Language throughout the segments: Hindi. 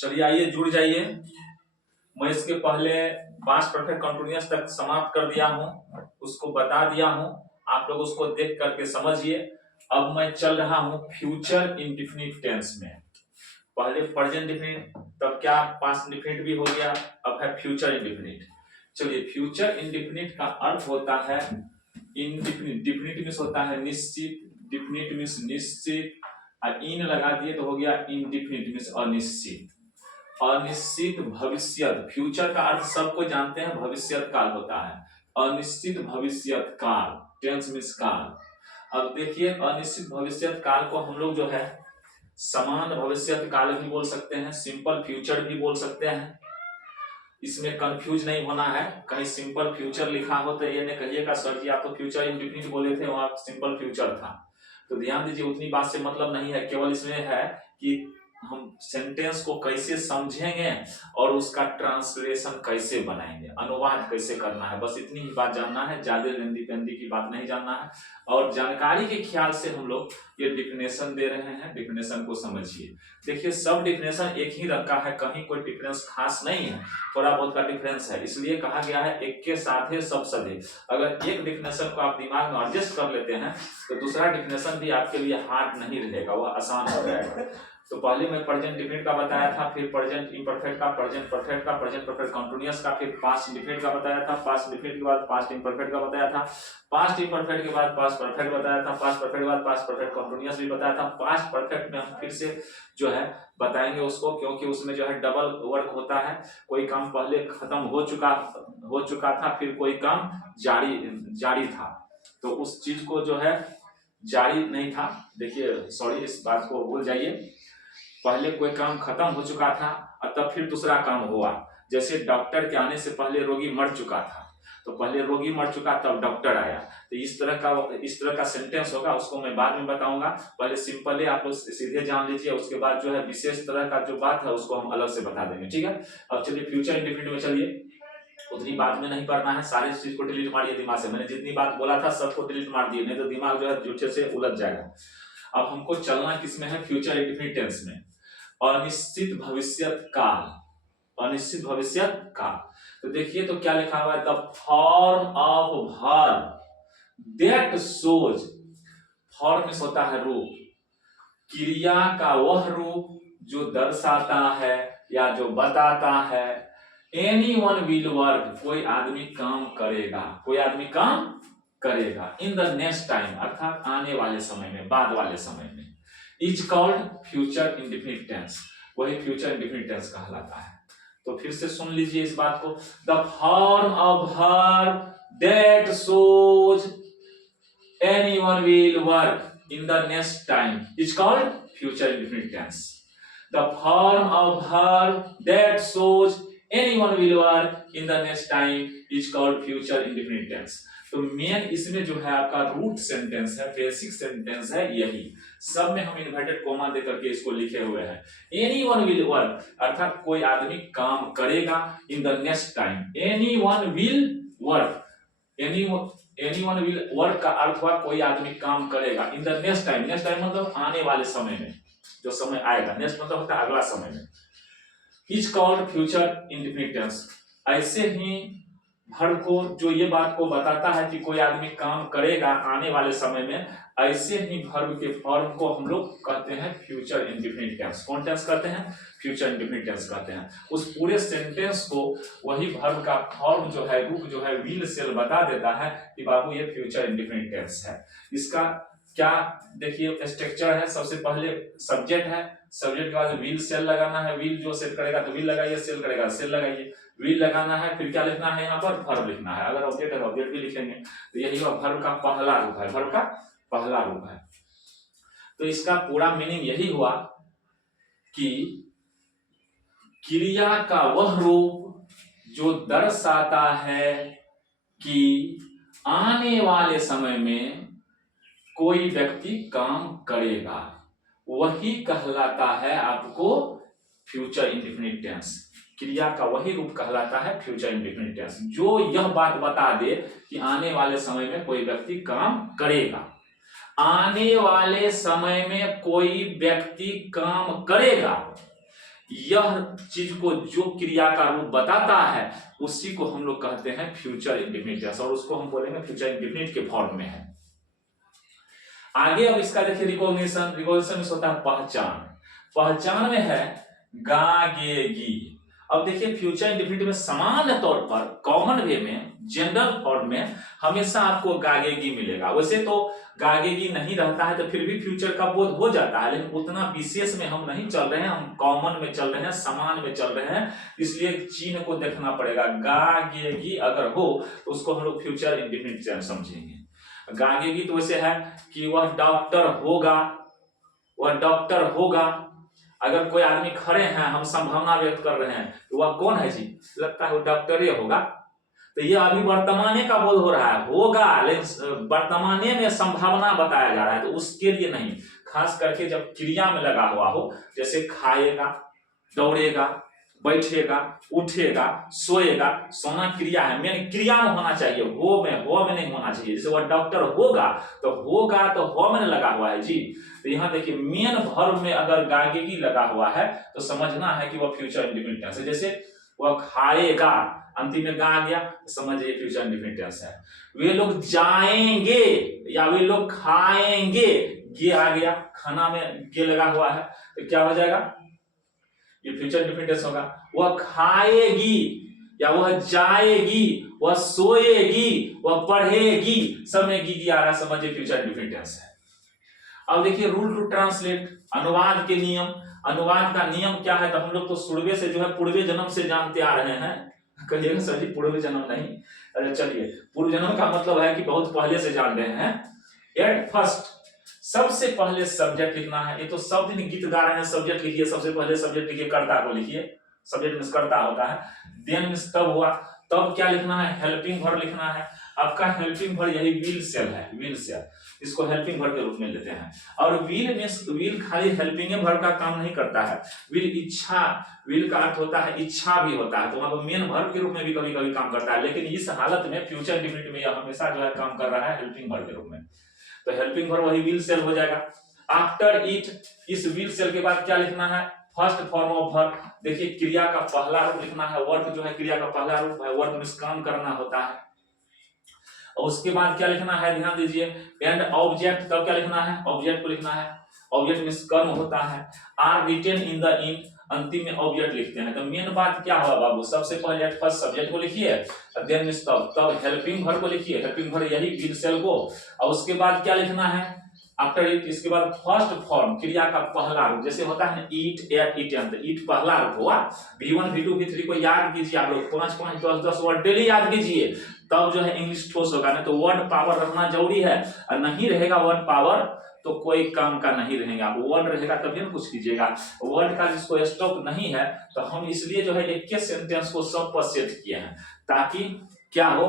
चलिए आइए जुड़ जाइए। मैं इसके पहले पास्ट परफेक्ट कंटीन्यूअस तक समाप्त कर दिया हूं, उसको बता दिया हूं, आप लोग उसको देख करके समझिए। अब मैं चल रहा हूं फ्यूचर इंडेफिनिट टेंस में। पहले प्रेजेंट इंडेफिनिट, तब क्या पास्ट इंडेफिनिट भी हो गया, अब है फ्यूचर इंडेफिनिट। चलिए फ्यूचर इंडेफिनिट का अर्थ होता है इंडेफिनिट, डिफिनिट मींस होता है निश्चित, डिफिनिट मींस निश्चित, और इन लगा दिए तो हो गया इंडेफिनिट मींस अनिश्चित। अनिश्चित भविष्य, फ्यूचर का अर्थ सबको जानते हैं, भविष्यत काल होता है। अनिश्चित भविष्यत काल, टेंस मींस काल। अब देखिए अनिश्चित भविष्यत काल को हम लोग जो है समान भविष्यत काल भी बोल सकते हैं, सिंपल फ्यूचर भी बोल सकते हैं। इसमें कंफ्यूज नहीं होना है, कहीं सिंपल फ्यूचर लिखा हो तो ये नहीं कहिएगा सर जी आप तो फ्यूचर इंडेफिनिट बोले थे, वहां सिंपल फ्यूचर था। तो ध्यान दीजिए, उतनी बात से मतलब नहीं है, केवल इसमें है कि हम सेंटेंस को कैसे समझेंगे और उसका ट्रांसलेशन कैसे बनाएंगे, अनुवाद कैसे करना है, बस इतनी ही बात जानना है, ज्यादा लेंदी पेंदी की बात नहीं जानना है। और जानकारी के ख्याल से हम लोग ये डिफिनेशन दे रहे हैं, डिफिनेशन को समझिए। देखिए सब डिफिनेशन एक ही रखा है, कहीं कोई डिफरेंस खास नहीं है, थोड़ा बहुत का डिफरेंस है, इसलिए कहा गया है एक के साथ है सब सदे। अगर एक डिफिनेशन को आप दिमाग में एडजस्ट कर लेते हैं तो दूसरा डिफिनेशन भी आपके लिए हार्ड नहीं रहेगा, वह आसान हो जाएगा। तो पहले मैं प्रेजेंट इंडेफिनिट का बताया था, फिर प्रेजेंट इम्परफेक्ट का, प्रेजेंट परफेक्ट का, प्रेजेंट परफेक्ट कंटीन्यूअस का, फिर पास्ट इंडेफिनिट का बताया था, पास्ट इंडेफिनिट के बाद पास्ट इम्परफेक्ट का बताया था, पास्ट इम्परफेक्ट के बाद पास्ट परफेक्ट बताया था, पास्ट परफेक्ट के बाद पास्ट परफेक्ट कंटीन्यूअस भी बताया था। पास्ट परफेक्ट में हम फिर से जो है बताएंगे उसको, क्योंकि उसमें जो है डबल वर्क होता है, कोई काम पहले खत्म हो चुका था, फिर कोई काम जारी था, तो उस चीज को जो है जारी नहीं था, देखिए सॉरी इस बात को भूल जाइए, पहले कोई काम खत्म हो चुका था और तब फिर दूसरा काम हुआ। जैसे डॉक्टर के आने से पहले रोगी मर चुका था, तो पहले रोगी मर चुका तब डॉक्टर आया, तो इस तरह का सेंटेंस होगा, उसको मैं बाद में बताऊंगा। पहले सिंपली आप लोग सीधे जान लीजिए, उसके बाद जो है विशेष तरह का जो बात है उसको हम अलग से बता देंगे, ठीक है। अब चलिए फ्यूचर इंडेफिनिट में चलिए, उतनी बात में नहीं पढ़ना है, सारी चीज को डिलीट मारिए दिमाग से, मैंने जितनी बात बोला था सबको डिलीट मार दिए, नहीं तो दिमाग जो है झूठे से उलझ जाएगा। अब हमको चलना किसमें है, फ्यूचर इंडेफिनिट टेंस में। अनिश्चित भविष्यत काल, अनिश्चित भविष्यत काल, तो देखिए तो क्या लिखा हुआ है, the form of verb that shows, form में होता है रूप, क्रिया का वह रूप जो दर्शाता है या जो बताता है, एनीवन विल वर्क, कोई आदमी काम करेगा, कोई आदमी काम करेगा, इन द नेक्स्ट टाइम अर्थात आने वाले समय में, बाद वाले समय में, is called future indefinite tense, वही फ्यूचर इंडेफिनिट टेंस कहलाता है। तो फिर से सुन लीजिए इस बात को, the form of verb that shows anyone will work in the next time is called future indefinite tense. The form of verb that shows anyone will work in the next time is called future indefinite tense। तो मेन इसमें जो है आपका रूट सेंटेंस है, बेसिक सेंटेंस है, यही सब में हम इन्वर्टेड कोमा दे करके इसको लिखे हुए हैं। anyone will work अर्थात कोई आदमी काम करेगा, in the next time anyone will work, anyone will work का अर्थ हुआ कोई आदमी काम करेगा, in the next time, next time मतलब आने वाले समय में, जो समय आएगा, नेक्स्ट मतलब होता है अगला समय में, is called future indefinite tense. ऐसे ही वर्ब को जो ये बात को बताता है कि कोई आदमी काम करेगा आने वाले समय में, ऐसे ही वर्ब के फॉर्म को हम लोग कहते हैं फ्यूचर इंडेफिनिट टेंस। कौन टेंस कहते हैं, फ्यूचर इंडेफिनिट टेंस कहते हैं। उस पूरे सेंटेंस को वही वर्ब का फॉर्म जो है, रूप जो है, विल से बता देता है कि बाबू ये फ्यूचर इंडेफिनिट टेंस है। इसका क्या देखिए स्ट्रक्चर है, सबसे पहले सब्जेक्ट है, सब्जेक्ट के बाद विल सेल लगाना है, विल जो सेट करेगा तो विल लगाइए, सेल करेगा सेल लगाइए, विल लगाना है, फिर क्या लिखना है यहाँ पर, वर्ब लिखना है, अगर ऑब्जेक्ट है ऑब्जेक्ट भी लिखेंगे, तो यही वर्ब का पहला रूप है, वर्ब का पहला रूप है। तो इसका पूरा मीनिंग यही हुआ कि क्रिया का वह रूप जो दर्शाता है कि आने वाले समय में कोई व्यक्ति काम करेगा, वही कहलाता है आपको फ्यूचर इंडेफिनिट टेंस। क्रिया का वही रूप कहलाता है फ्यूचर इंडेफिनिट टेंस, जो यह बात बता दे कि आने वाले समय में कोई व्यक्ति काम करेगा, आने वाले समय में कोई व्यक्ति काम करेगा, यह चीज को जो क्रिया का रूप बताता है उसी को हम लोग कहते हैं फ्यूचर इंडेफिनिट टेंस, और उसको हम बोलेंगे फ्यूचर इंडेफिनिट के फॉर्म में है। आगे अब इसका देखिए रिकॉग्निशन। रिकॉग्निशन में होता है पहचान। पहचान में है गागेगी। अब देखिए फ्यूचर इंडेफिनिट में सामान्य तौर पर कॉमन वे में जनरल फॉर्म में हमेशा आपको गागेगी मिलेगा। वैसे तो गागेगी नहीं रहता है तो फिर भी फ्यूचर का बोध हो जाता है, लेकिन उतना विशेष में हम नहीं चल रहे हैं, हम कॉमन में चल रहे हैं, समान में चल रहे हैं, इसलिए चिन्ह को देखना पड़ेगा। गागेगी अगर हो तो उसको हम लोग फ्यूचर इंडेफिनिट समझेंगे। गागेगी तो वैसे है कि वह डॉक्टर होगा, वह डॉक्टर होगा। अगर कोई आदमी खड़े हैं, हम संभावना व्यक्त कर रहे हैं, तो वह कौन है जी? लगता है वो डॉक्टर ही होगा। तो ये अभी वर्तमाने का बोध हो रहा है, होगा, लेकिन वर्तमाने में संभावना बताया जा रहा है, तो उसके लिए नहीं। खास करके जब क्रिया में लगा हुआ हो, जैसे खाएगा, दौड़ेगा, बैठेगा, उठेगा, सोएगा, सोना क्रिया है, मेन क्रिया में होना चाहिए, हो में नहीं होना चाहिए। जैसे वह डॉक्टर होगा तो होगा तो हो में लगा हुआ है जी। तो यहाँ देखिए मेन वर्ब में अगर गागेगी लगा हुआ है तो समझना है कि वह फ्यूचर इंडेफिनिट टेंस है। जैसे वह खाएगा, अंतिम में गा आ गया, समझिए फ्यूचर इंडेफिनिट टेंस है। वे लोग जाएंगे या वे लोग खाएंगे, ये आ गया, खाना में ये लगा हुआ है, तो क्या हो जाएगा? ये फ्यूचर इंडेफिनिट टेंस होगा। वह खाएगी या वह जाएगी, वह सोएगी, वह पढ़ेगी, सब में गी आ रहा है, समझिए फ्यूचर इंडेफिनिट टेंस है। अब देखिए रूल टू ट्रांसलेट, अनुवाद के नियम। अनुवाद का नियम क्या है? तो हम लोग तो शुरुए से जो है पूर्व जन्म से जानते आ रहे हैं। कहिएगा सर जी पूर्व जन्म नहीं, अरे चलिए पूर्व जन्म का मतलब है कि बहुत पहले से जान रहे हैं। एट फर्स्ट, सबसे पहले सब्जेक्ट लिखना है। ये तो सब दिन गीत गा रहे हैं, सब्जेक्ट लिखिए, सबसे पहले सब्जेक्ट लिखिए, कर्ता को लिखिए, सब्जेक्ट मींस कर्ता होता है। देन मींस तब हुआ, तब क्या लिखना है? हेल्पिंग वर्ब लिखना है। आपका हेल्पिंग वर्ब यही विल सेल है, विल सेल, इसको हेल्पिंग वर्ब के रूप में लेते हैं। और विल मींस, विल खाली हेल्पिंग वर्ब का काम नहीं करता है, विल इच्छा, विल का अर्थ होता है इच्छा भी होता है, तो मतलब मेन वर्ब के रूप में भी कभी कभी काम करता है, लेकिन इस हालत में फ्यूचर इंडेफिनिट में यह हमेशा जो है काम कर रहा है हेल्पिंग वर्ब के रूप में। तो हेल्पिंग वर्ब वही विल सेल हो जाएगा। आफ्टर इट, इस विल सेल के बाद क्या लिखना है? First form of verb. देखिए क्रिया का पहला रूप लिखना है, वर्क जो है क्रिया का पहला रूप है, वर्क मींस काम करना होता है। और उसके बाद क्या लिखना है? ध्यान दीजिए, एंड ऑब्जेक्ट, तब क्या लिखना है? ऑब्जेक्ट को लिखना है। ऑब्जेक्ट मींस कर्म होता है। Are written in the end, अंतिम में ऑब्जेक्ट लिखते हैं। तो मेन बात क्या हुआ बाबू? सबसे पहले फर्स्ट सब्जेक्ट को लिखिए, देन मींस तब हेल्पिंग वर्ब को लिखिए, हेल्पिंग वर्ब यही विल सेल को, और उसके बाद क्या लिखना है? आफ्टर इट, इसके बाद फर्स्ट फॉर्म, क्रिया का पहला रूप, जैसे होता है ना ईट, एट, ईटेन, ईट पहला रूप हुआ। V1 V2 V3 को याद कीजिए आप लोग, 5 5 10 10 वर्ड डेली याद कीजिए, तब जो है इंग्लिश ठोस होगा। नहीं तो वर्ड पावर रखना जरूरी है, और नहीं रहेगा वर्ड पावर तो कोई काम का नहीं रहेगा। आप वर्ड रहेगा तभी ना कुछ कीजिएगा। वर्ड का जिसको स्टॉक नहीं है, तो हम इसलिए जो है एक के सेंटेंस को सब पर सेट किए हैं, ताकि क्या हो,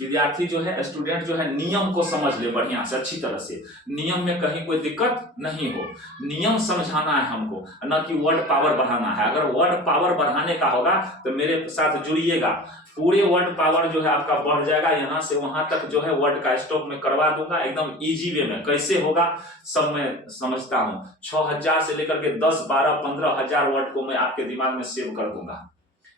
विद्यार्थी जो है, स्टूडेंट जो है नियम को समझ ले बढ़िया से, अच्छी तरह से, नियम में कहीं कोई दिक्कत नहीं हो। नियम समझाना है हमको, न कि वर्ड पावर बढ़ाना है। अगर वर्ड पावर बढ़ाने का होगा तो मेरे साथ जुड़िएगा, पूरे वर्ड पावर जो है आपका बढ़ जाएगा, यहाँ से वहां तक जो है वर्ड का स्टॉक में करवा दूंगा एकदम इजी वे में। कैसे होगा सब मैं समझता हूँ। 6000 से लेकर के 10 12 15 हजार वर्ड को मैं आपके दिमाग में सेव कर दूंगा।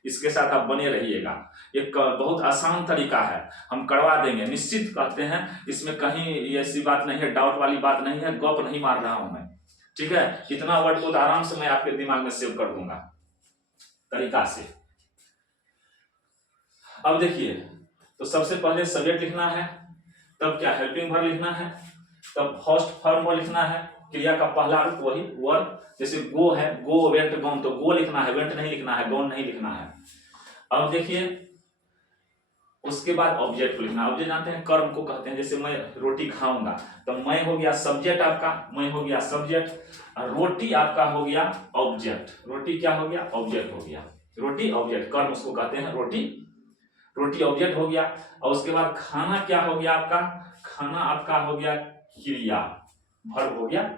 इसके साथ आप बने रहिएगा, एक बहुत आसान तरीका है, हम करवा देंगे निश्चित कहते हैं। इसमें कहीं ऐसी बात नहीं है, डाउट वाली बात नहीं है, गप नहीं मार रहा हूं मैं, ठीक है। इतना वर्ड को आराम से मैं आपके दिमाग में सेव कर दूंगा तरीका से। अब देखिए, तो सबसे पहले सब्जेक्ट लिखना है, तब क्या हेल्पिंग वर्ब लिखना है, तब फर्स्ट फॉर्म लिखना है, क्रिया का पहला रूप वही वर्ब। जैसे गो है, गो वेंट गॉन, तो गो लिखना है, वेंट नहीं लिखना है, गॉन नहीं लिखना है। अब देखिए उसके बाद ऑब्जेक्ट को लिखना। ऑब्जेक्ट जानते हैं कर्म को कहते हैं। जैसे मैं रोटी खाऊंगा, तो मैं हो गया सब्जेक्ट आपका, मैं हो गया सब्जेक्ट, रोटी आपका हो गया ऑब्जेक्ट। रोटी क्या हो गया? ऑब्जेक्ट हो गया। रोटी ऑब्जेक्ट, कर्म उसको कहते हैं रोटी, रोटी ऑब्जेक्ट हो गया। और उसके बाद खाना क्या हो गया आपका? खाना आपका हो गया क्रिया, वर्ब हो गया।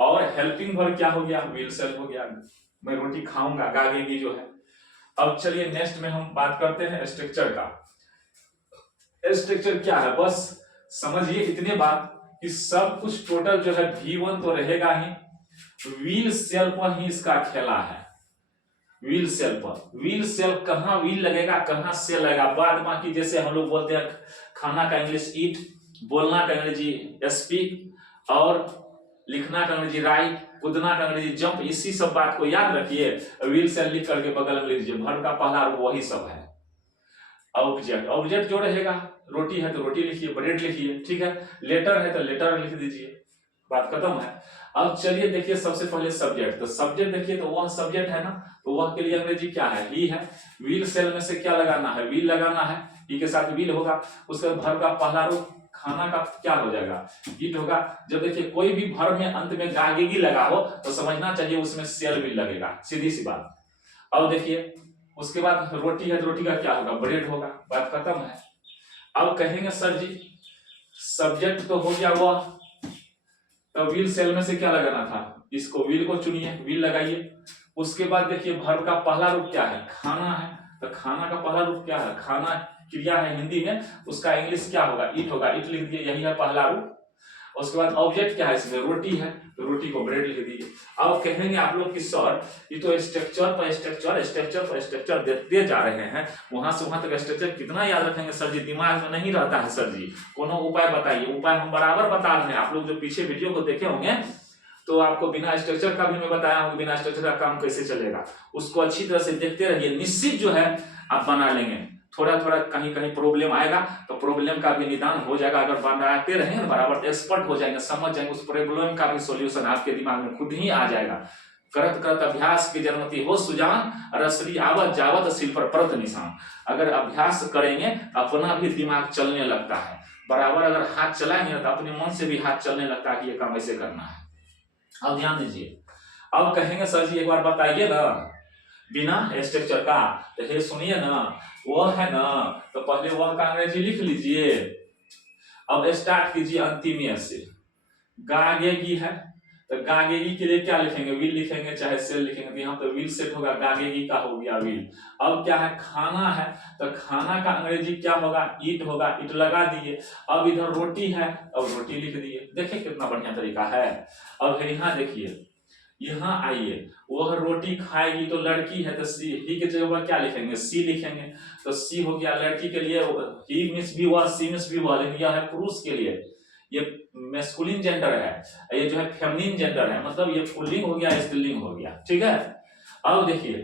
और हेल्पिंग वर्ब क्या हो गया? विल सेल हो गया। मैं रोटी खाऊंगा, गागेगी जो है। अब चलिए नेक्स्ट में हम बात करते हैं स्ट्रक्चर का। स्ट्रक्चर क्या है बस समझिए इतने बात कि सब कुछ टोटल जो है V1 तो रहेगा ही, विल सेल पर ही इसका खेला है। व्हील सेल पर। व्हील सेल कहाँ व्हील लगेगा, कहाँ सेल लगेगा, बाद बाकी जैसे हम लोग बोलते हैं खाना का इंग्लिश ईट, बोलना का अंग्रेजी स्पीक और लिखना का अंग्रेजी राइट, कूदना का अंग्रेजी जंप, इसी सब बात को याद रखिए। व्हील सेल लिख करके बगल में लिख लीजिए, वर्ब का पहला रूप वही सब है। ऑब्जेक्ट, ऑब्जेक्ट जो रहेगा, रोटी है तो रोटी लिखिए, ब्रेड लिखिए, ठीक है। लेटर है तो लेटर लिख दीजिए, बात खत्म है। अब चलिए देखिए सबसे पहले सब्जेक्ट। तो सब्जेक्ट देखिए तो वह सब्जेक्ट है ना, तो वह के लिए अंग्रेजी क्या है, ही है। व्हील सेल में से क्या लगाना है, व्हील लगाना है, ही के साथ व्हील होगा। उसके बाद वर्ब का पहला रूप खाना का क्या हो जाएगा, ईट होगा। जब देखिए कोई भी वर्ब में अंत में गागेगी लगा हो तो समझना चाहिए उसमें सेल व्हील लगेगा, सीधी सी बात। अब देखिए उसके बाद रोटी है तो रोटी का क्या होगा, ब्रेड होगा, बात खत्म है। अब कहेंगे सर जी सब्जेक्ट तो हो गया वह, तो व्हील सेल में से क्या लगाना था, इसको व्हील को चुनिए, व्हील लगाइए। उसके बाद देखिए वर्ब का पहला रूप क्या है, खाना है, तो खाना का पहला रूप क्या है, खाना क्रिया है हिंदी में, उसका इंग्लिश क्या होगा, ईट होगा, ईट लिख दिए, यही है पहला रूप। उसके बाद ऑब्जेक्ट क्या है इसमें, रोटी है, तो रोटी को ब्रेड लिख दीजिए। अब कहेंगे आप लोग कि सर ये तो स्ट्रक्चर पर स्ट्रक्चर, स्ट्रक्चर पर स्ट्रक्चर देते जा रहे हैं, वहां से वहां तक स्ट्रक्चर कितना याद रखेंगे सर जी, दिमाग में नहीं रहता है सर जी, कोनो उपाय बताइए। उपाय हम बराबर बता रहे हैं, आप लोग जो पीछे वीडियो को देखे होंगे तो आपको बिना स्ट्रक्चर का भी मैं बताया हूँ, बिना स्ट्रक्चर का काम कैसे चलेगा, उसको अच्छी तरह से देखते रहिए, निश्चित जो है आप बना लेंगे। थोड़ा थोड़ा कहीं कहीं प्रॉब्लम आएगा तो प्रॉब्लम का भी निदान हो जाएगा, अगर बनाते रहेंगे बराबर एक्सपर्ट हो जाएंगे, समझ जाएंगे, उस प्रॉब्लम का भी सॉल्यूशन आपके दिमाग में खुद ही आ जाएगा। करत करत अभ्यास की जन्मति हो सुजान, रसरी आवत जावत सिल पर परत निशान। अगर अभ्यास करेंगे अपना भी दिमाग चलने लगता है, बराबर अगर हाथ चलाएंगे तो अपने मन से भी हाथ चलने लगता है कि ये काम ऐसे करना है। अब ध्यान दीजिए, अब कहेंगे सर जी एक बार बताइए ना बिना स्ट्रक्चर का, तो ये सुनिए ना, वो है ना, तो पहले वह का अंग्रेजी लिख लीजिए। अब स्टार्ट कीजिए अंतिम से, गागेगी है, तो गागेगी के लिए क्या लिखेंगे, व्हील लिखेंगे चाहे सेल लिखेंगे, तो यहाँ पे व्हील सेट होगा, गागेगी का हो गया व्हील। अब क्या है, खाना है, तो खाना का अंग्रेजी क्या होगा, ईट होगा, ईट लगा दिए। अब इधर रोटी है, अब रोटी लिख दिए, देखिए कितना बढ़िया तरीका है। अब यहाँ देखिए, यहाँ आइए, वह रोटी खाएगी तो लड़की है, तो सी, ही के जगह पर क्या लिखेंगे, सी लिखेंगे, तो सी हो गया लड़की के लिए, ही मिस भी हुआ, सी मिस भी हुआ, लेकिन यह है पुरुष के लिए, ये मैस्कुलिन जेंडर है, ये जो है फेमिनिन जेंडर है, मतलब ये पुल्लिंग हो गया, स्त्रीलिंग हो गया, ठीक है। अब देखिए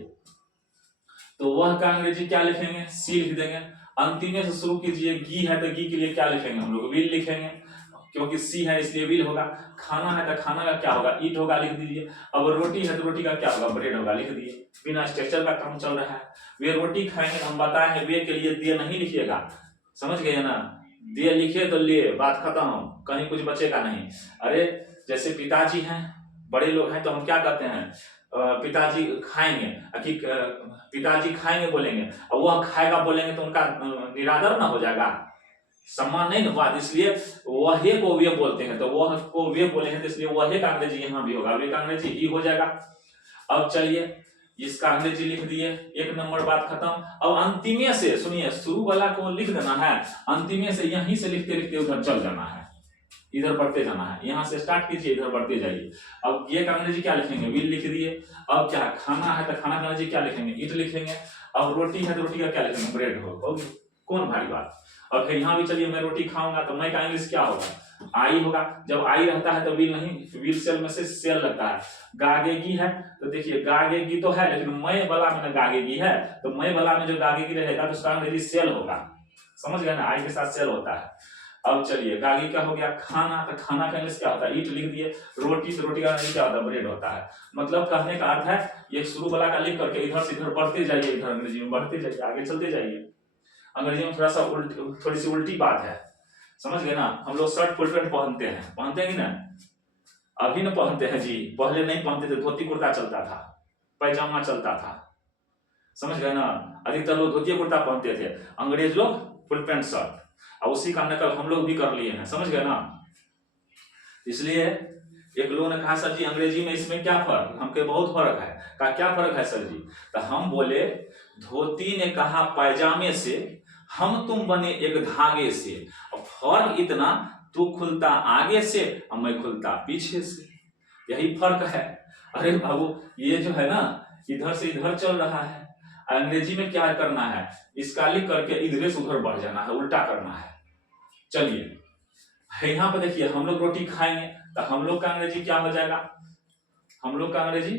तो वह का अंग्रेजी क्या लिखेंगे, सी लिख देंगे। अंतिम से शुरू कीजिए, घी है तो घी के लिए क्या लिखेंगे हम लोग, व्हील लिखेंगे, क्योंकि सी है इसलिए व्हील होगा। खाना है तो खाना का क्या होगा, ईट होगा, लिख दीजिए। अब रोटी है तो रोटी का क्या होगा, ब्रेड होगा, लिख दिए। बिना स्ट्रक्चर का काम चल रहा है। वे रोटी खाएंगे, हम बताएंगे वे के लिए दे नहीं लिखिएगा, समझ गए ना, दे लिखे तो ले, बात खत्म, कहीं कुछ बचेगा नहीं। अरे जैसे पिताजी हैं, बड़े लोग हैं, तो हम क्या कहते हैं, पिताजी खाएंगे, पिताजी खाएंगे बोलेंगे, और वह खाएगा बोलेंगे तो उनका निरादर ना हो जाएगा, सम्मान नहीं हुआ, इसलिए वह को वे बोलते हैं, तो वह को वे बोलेंगे, तो इसलिए वह का अंग्रेजी यहाँ भी होगा, वे का अंग्रेजी ही हो जाएगा। अब चलिए इसका अंग्रेजी लिख दिए, एक नंबर बात खत्म। अब अंतिम से सुनिए, शुरू वाला को लिख देना है, अंतिम से यहीं से लिखते लिखते उधर चल जाना है, इधर बढ़ते जाना है, यहाँ से स्टार्ट कीजिए, इधर बढ़ते जाइए। अब ये का अंग्रेजी क्या लिखेंगे, व्हील लिख दिए। अब क्या खाना है तो खाना का अंग्रेजी क्या लिखेंगे, ईट लिखेंगे। अब रोटी है तो रोटी का क्या लिखेंगे, ब्रेड होगी, कौन भारी बात। और फिर यहाँ भी चलिए, मैं रोटी खाऊंगा तो मैं का इंग्लिश क्या होगा, आई होगा। जब आई रहता है तो व्हील नहीं, व्हील सेल में से सेल लगता है। गागेगी है तो देखिए गागेगी तो है, लेकिन मैं वाला में गागेगी है, तो मैं वाला में जो गागेगी रहेगा तो उसका अंग्रेजी सेल होगा, समझ गए ना, आई के साथ सेल होता है। अब चलिए गागी का हो गया खाना, तो खाना का इंग्लिश क्या होता है, ईट लिख दिए। रोटी तो रोटी का इंग्लिश क्या होता है, ब्रेड होता है। मतलब कहने का अर्थ है, ये शुरू वाला का लिख करके इधर से इधर बढ़ते जाइए, इधर अंग्रेजी में बढ़ते जाइए, आगे चलते जाइए। अंग्रेजी में थोड़ा सा थोड़ी सी उल्टी बात है, समझ गए ना। हम लोग शर्ट फुल पैंट पहनते हैं कि ना, अभी ना पहनते हैं जी, पहले नहीं पहनते थे, धोती कुर्ता चलता था, पैजामा चलता था, समझ गए ना। अधिकतर लोग धोती कुर्ता पहनते थे, अंग्रेज लोग फुल पैंट शर्ट, और उसी का नकल हम लोग भी कर लिए हैं, समझ गए ना। इसलिए एक लोगों ने कहा सर जी अंग्रेजी में इसमें क्या फर्क, हमके बहुत फर्क है। कहा क्या फर्क है सर जी, तो हम बोले धोती ने कहा पैजामे से, हम तुम बने एक धागे से, और फर्क इतना, तू खुलता आगे से और मैं खुलता पीछे से, यही फर्क है। अरे बाबू ये जो है ना, इधर से इधर चल रहा है। अंग्रेजी में क्या करना है, इसका लिख करके इधर से उधर बढ़ जाना है, उल्टा करना है। चलिए यहाँ पे देखिए, हम लोग रोटी खाएंगे तो हम लोग का अंग्रेजी क्या हो जाएगा, हम लोग का अंग्रेजी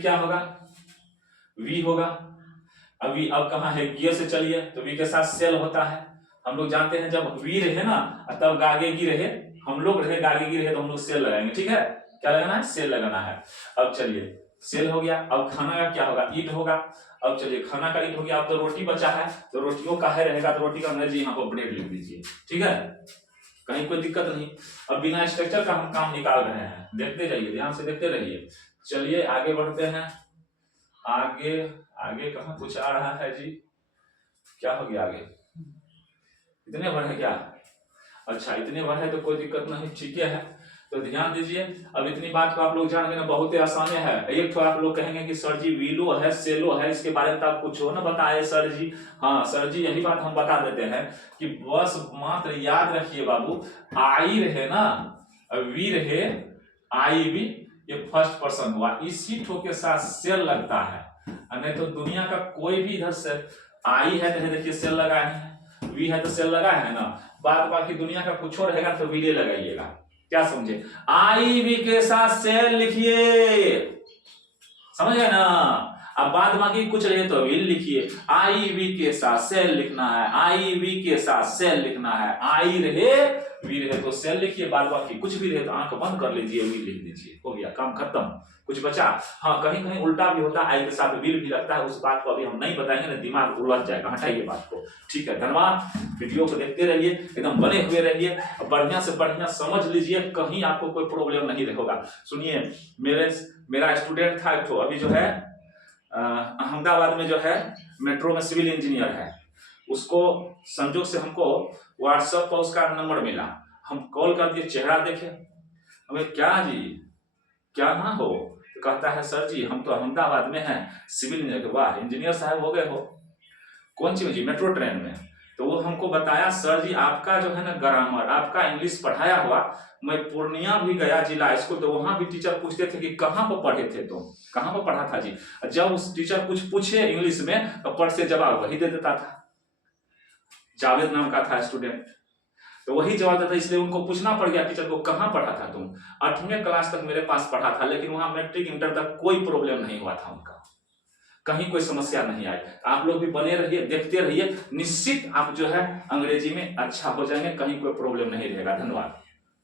क्या होगा, वी होगा। अभी अब कहाँ है, गियर से चलिए तो वी के साथ सेल होता है। हम लोग जानते हैं जब वी रहे ना तब गागे गी रहे, हम लोग रहे गागे गी रहे तो हम लोग सेल लगाएंगे, ठीक है। क्या लगाना है, सेल लगाना है। अब चलिए सेल हो गया, अब खाना का क्या होगा, ईट होगा। अब चलिए खाना का ईट हो गया। अब तो रोटी बचा है तो रोटियों का है रहेगा, तो रोटी का अंग्रेजी यहाँ पर ब्रेड लिख दीजिए, ठीक है, कहीं कोई दिक्कत नहीं। अब बिना स्ट्रक्चर का हम काम निकाल रहे हैं, देखते जाइए, ध्यान से देखते रहिए। चलिए आगे बढ़ते हैं। आगे आगे कहाँ कुछ आ रहा है जी, क्या हो गया आगे, इतने बढ़े क्या, अच्छा इतने बढ़े तो कोई दिक्कत नहीं, ठीक है। तो ध्यान दीजिए, अब इतनी बात को आप लोग जान गए ना, बहुत ही आसान है। एक तो आप लोग कहेंगे कि सर जी वीलो है, सेलो है, इसके बारे में आप कुछ हो ना बताए सर जी। हाँ सर जी, यही बात हम बता देते हैं कि बस मात्र याद रखिए बाबू, आई रहे ना, वी रहे, आई भी, ये फर्स्ट पर्सन हुआ, इसी ठो के साथ सेल लगता है। नहीं तो दुनिया का कोई भी इधर से आई है तो देखिए सेल लगाए हैं, वी है तो सेल लगाए है ना, बाकी दुनिया का कुछ और रहेगा तो वीले लगाइएगा, क्या समझे। आई वी के साथ सेल लिखिए, समझ गए ना। अब बाकी कुछ रहे तो विल लिखिए, आई वी के साथ सेल लिखना है, आई वी के साथ सेल लिखना है, आई रहे वी रहे तो सेल लिखिए, बाकी कुछ भी रहे तो आंख बंद कर लीजिए, वी लिख दीजिए, हो गया काम खत्म। कुछ बचा, हाँ कहीं कहीं उल्टा भी होता है, आई के साथ विल भी लगता है, उस बात को अभी हम नहीं बताएंगे ना, दिमाग उलझ जाएगा, हटाइए बात को, ठीक है। धन्यवाद, वीडियो को देखते रहिए, एकदम बने हुए रहिए, बढ़िया से बढ़िया समझ लीजिए, कहीं आपको कोई प्रॉब्लम नहीं रहेगा। सुनिए, मेरा स्टूडेंट था एक ठो, अभी जो है अहमदाबाद में जो है मेट्रो में सिविल इंजीनियर है, उसको संजोग से हमको व्हाट्सएप पर उसका नंबर मिला, हम कॉल कर दिए, चेहरा देखे, हमें क्या जी क्या ना हो, तो कहता है सर जी हम तो अहमदाबाद में हैं, सिविल इंजीनियर। वाह, इंजीनियर साहब हो गए हो, कौन सी जी, मेट्रो ट्रेन में। तो वो हमको बताया सर जी आपका जो है ना ग्रामर, आपका इंग्लिश पढ़ाया हुआ, मैं पूर्णिया भी गया जिला स्कूल, तो वहां भी टीचर पूछते थे कि कहाँ पर पढ़े थे तुम, कहाँ पर पढ़ा था जी। जब उस टीचर कुछ पूछे इंग्लिश में तो पट से जवाब वही दे देता था, जावेद नाम का था स्टूडेंट, तो वही जवाब देता, इसलिए उनको पूछना पड़ गया टीचर को कहाँ पढ़ा था तुम। 8वीं क्लास तक मेरे पास पढ़ा था, लेकिन वहां मैट्रिक इंटर तक कोई प्रॉब्लम नहीं हुआ था उनका, कहीं कोई समस्या नहीं आई। आप लोग भी बने रहिए, देखते रहिए, निश्चित आप जो है अंग्रेजी में अच्छा हो जाएंगे, कहीं कोई प्रॉब्लम नहीं रहेगा। धन्यवाद।